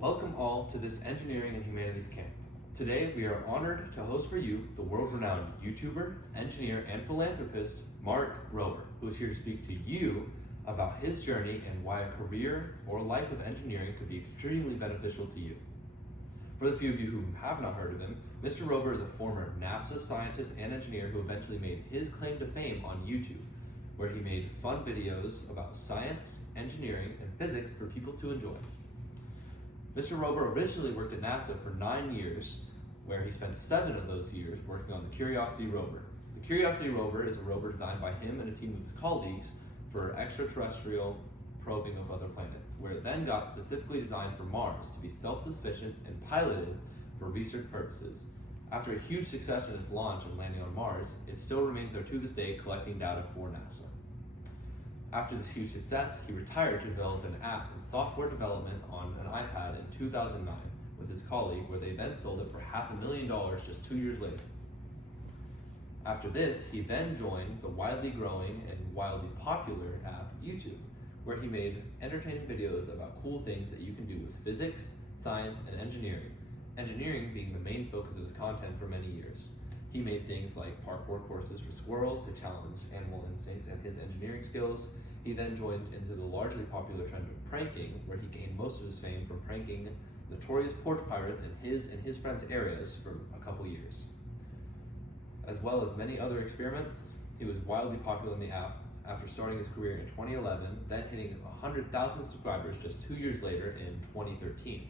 Welcome all to this Engineering and Humanities Camp. Today we are honored to host for you the world-renowned YouTuber, engineer, and philanthropist, Mark Rober, who is here to speak to you about his journey and why a career or life of engineering could be extremely beneficial to you. For the few of you who have not heard of him, Mr. Rober is a former NASA scientist and engineer who eventually made his claim to fame on YouTube, where he made fun videos about science, engineering, and physics for people to enjoy. Mr. Rober originally worked at NASA for 9 years, where he spent 7 of those years working on the Curiosity rover. The Curiosity rover is a rover designed by him and a team of his colleagues for extraterrestrial probing of other planets, where it then got specifically designed for Mars to be self-sufficient and piloted for research purposes. After a huge success in its launch and landing on Mars, it still remains there to this day collecting data for NASA. After this huge success, he retired to develop an app and software development on an iPad in 2009 with his colleague, where they then sold it for $500,000 just 2 years later. After this, he then joined the widely growing and wildly popular app YouTube, where he made entertaining videos about cool things that you can do with physics, science, and engineering being the main focus of his content for many years. He made things like parkour courses for squirrels to challenge animal instincts and his engineering skills. He then joined into the largely popular trend of pranking, where he gained most of his fame from pranking notorious porch pirates in his friends' areas for a couple years. As well as many other experiments, he was wildly popular in the app after starting his career in 2011, then hitting 100,000 subscribers just 2 years later in 2013.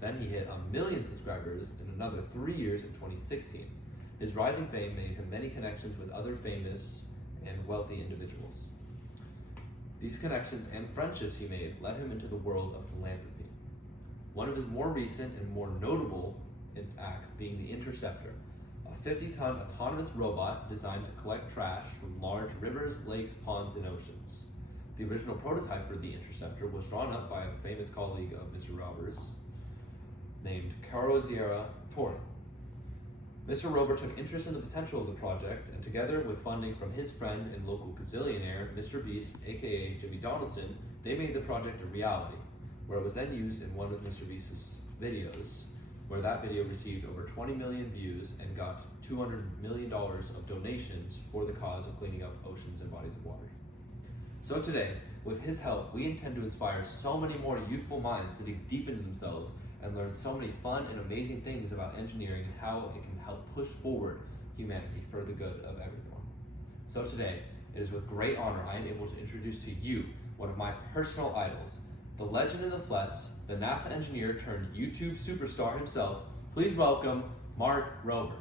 Then he hit 1 million subscribers in another 3 years in 2016. His rising fame made him many connections with other famous and wealthy individuals. These connections and friendships he made led him into the world of philanthropy. One of his more recent and more notable acts being the Interceptor, a 50-ton autonomous robot designed to collect trash from large rivers, lakes, ponds, and oceans. The original prototype for the Interceptor was drawn up by a famous colleague of Mr. Rober's named Carozziera Torri. Mr. Rober took interest in the potential of the project, and together with funding from his friend and local gazillionaire, Mr. Beast, aka Jimmy Donaldson, they made the project a reality, where it was then used in one of Mr. Beast's videos, where that video received over 20 million views and got $200 million of donations for the cause of cleaning up oceans and bodies of water. So today, with his help, we intend to inspire so many more youthful minds to dig deep into themselves and learn so many fun and amazing things about engineering and how it can help push forward humanity for the good of everyone. So today, it is with great honor I am able to introduce to you one of my personal idols, the legend in the flesh, the NASA engineer turned YouTube superstar himself. Please welcome Mark Rober.